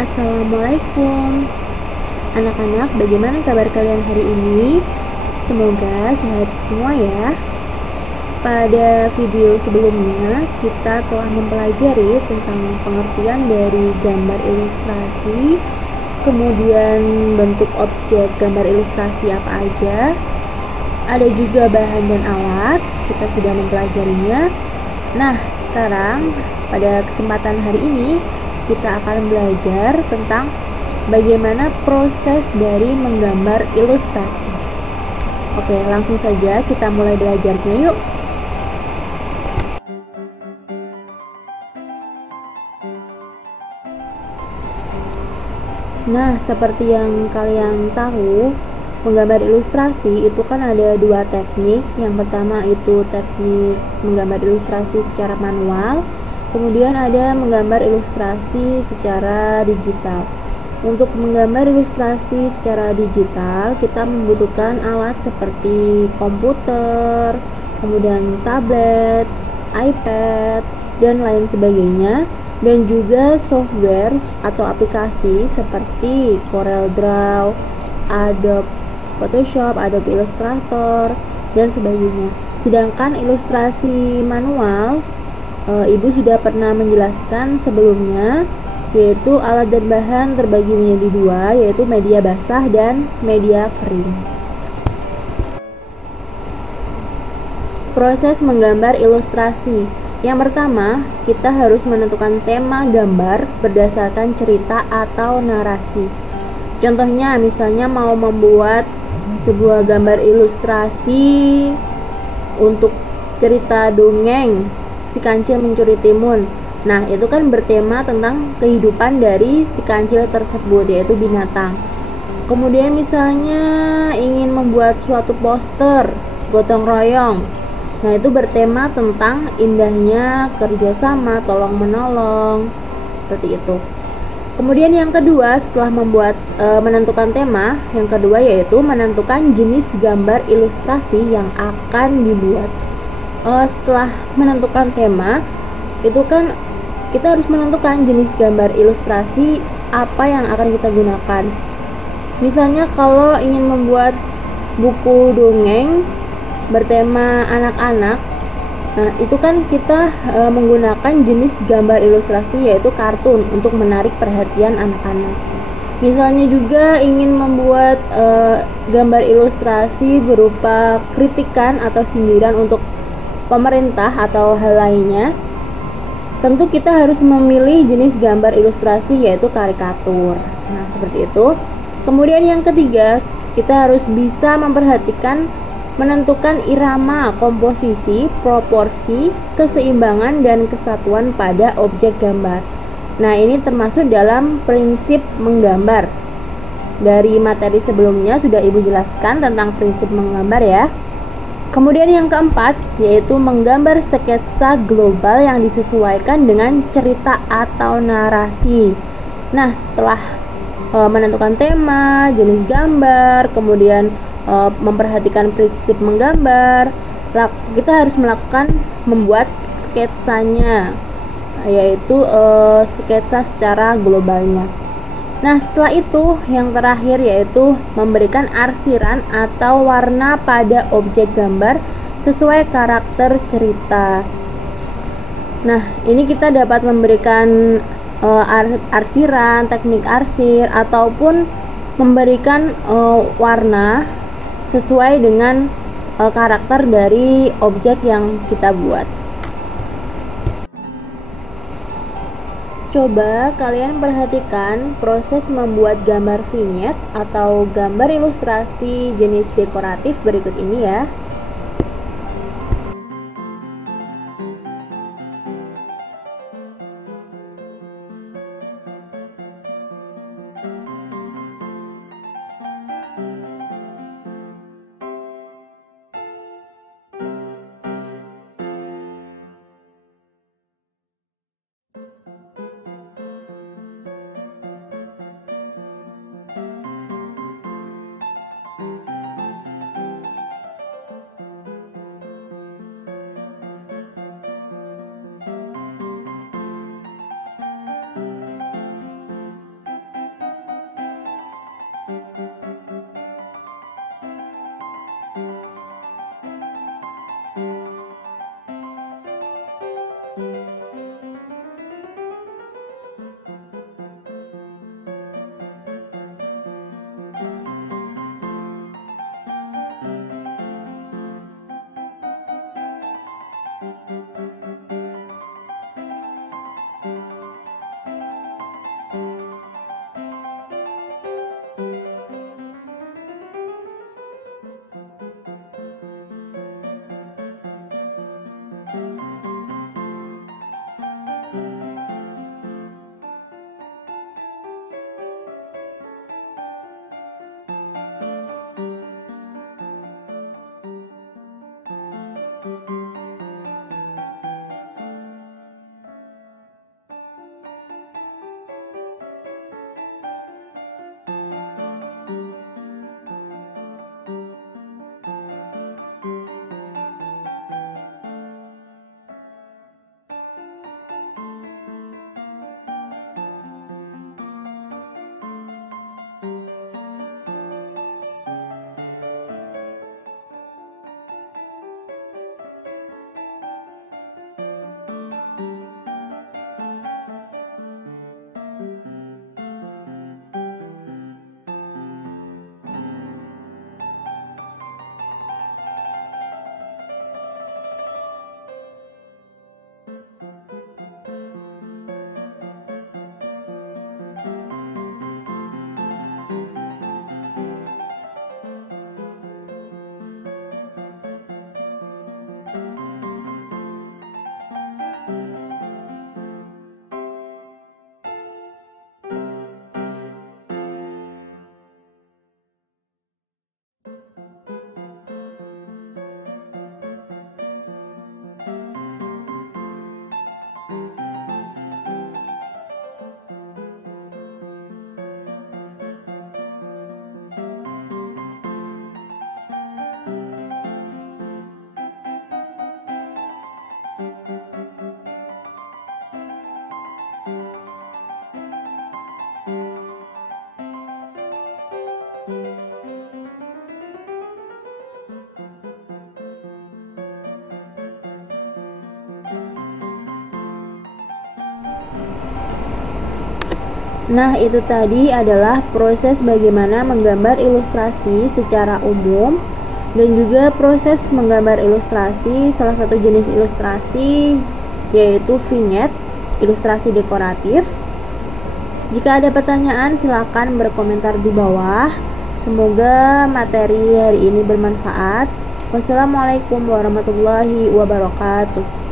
Assalamualaikum anak-anak, bagaimana kabar kalian hari ini? Semoga sehat semua ya. Pada video sebelumnya kita telah mempelajari tentang pengertian dari gambar ilustrasi, kemudian bentuk objek gambar ilustrasi apa aja, ada juga bahan dan alat, kita sudah mempelajarinya. Nah, sekarang pada kesempatan hari ini kita akan belajar tentang bagaimana proses dari menggambar ilustrasi. Oke, langsung saja kita mulai belajarnya yuk. Nah, seperti yang kalian tahu, menggambar ilustrasi itu kan ada dua teknik. Yang pertama itu teknik menggambar ilustrasi secara manual, kemudian ada menggambar ilustrasi secara digital. Untuk menggambar ilustrasi secara digital, kita membutuhkan alat seperti komputer, kemudian tablet, iPad, dan lain sebagainya, dan juga software atau aplikasi seperti CorelDRAW, Adobe Photoshop, Adobe Illustrator, dan sebagainya. Sedangkan ilustrasi manual, Ibu sudah pernah menjelaskan sebelumnya, yaitu alat dan bahan terbagi menjadi dua, yaitu media basah dan media kering. Proses menggambar ilustrasi. Yang pertama, kita harus menentukan tema gambar berdasarkan cerita atau narasi. Contohnya, misalnya mau membuat sebuah gambar ilustrasi untuk cerita dongeng Si Kancil Mencuri Timun. Nah, itu kan bertema tentang kehidupan dari si kancil tersebut, yaitu binatang. Kemudian misalnya ingin membuat suatu poster gotong royong. Nah, itu bertema tentang indahnya kerjasama, tolong menolong, seperti itu. Kemudian yang kedua, setelah menentukan tema, yang kedua yaitu menentukan jenis gambar ilustrasi yang akan dibuat. Setelah menentukan tema, itu kan kita harus menentukan jenis gambar ilustrasi apa yang akan kita gunakan. Misalnya kalau ingin membuat buku dongeng bertema anak-anak, nah itu kan kita menggunakan jenis gambar ilustrasi yaitu kartun untuk menarik perhatian anak-anak. Misalnya juga ingin membuat gambar ilustrasi berupa kritikan atau sindiran untuk pemerintah atau hal lainnya, tentu kita harus memilih jenis gambar ilustrasi yaitu karikatur. Nah, seperti itu. Kemudian yang ketiga, kita harus bisa memperhatikan menentukan irama, komposisi, proporsi, keseimbangan, dan kesatuan pada objek gambar. Nah, ini termasuk dalam prinsip menggambar. Dari materi sebelumnya sudah Ibu jelaskan tentang prinsip menggambar ya. Kemudian yang keempat, yaitu menggambar sketsa global yang disesuaikan dengan cerita atau narasi. Nah, setelah menentukan tema, jenis gambar, kemudian memperhatikan prinsip menggambar, kita harus membuat sketsanya, yaitu sketsa secara globalnya. Nah, setelah itu yang terakhir yaitu memberikan arsiran atau warna pada objek gambar sesuai karakter cerita. Nah, ini kita dapat memberikan arsiran, teknik arsir, ataupun memberikan warna sesuai dengan karakter dari objek yang kita buat. Coba kalian perhatikan proses membuat gambar vignette atau gambar ilustrasi jenis dekoratif berikut ini ya. Nah, itu tadi adalah proses bagaimana menggambar ilustrasi secara umum dan juga proses menggambar ilustrasi, salah satu jenis ilustrasi yaitu vignette, ilustrasi dekoratif. Jika ada pertanyaan, silakan berkomentar di bawah. Semoga materi hari ini bermanfaat. Wassalamualaikum warahmatullahi wabarakatuh.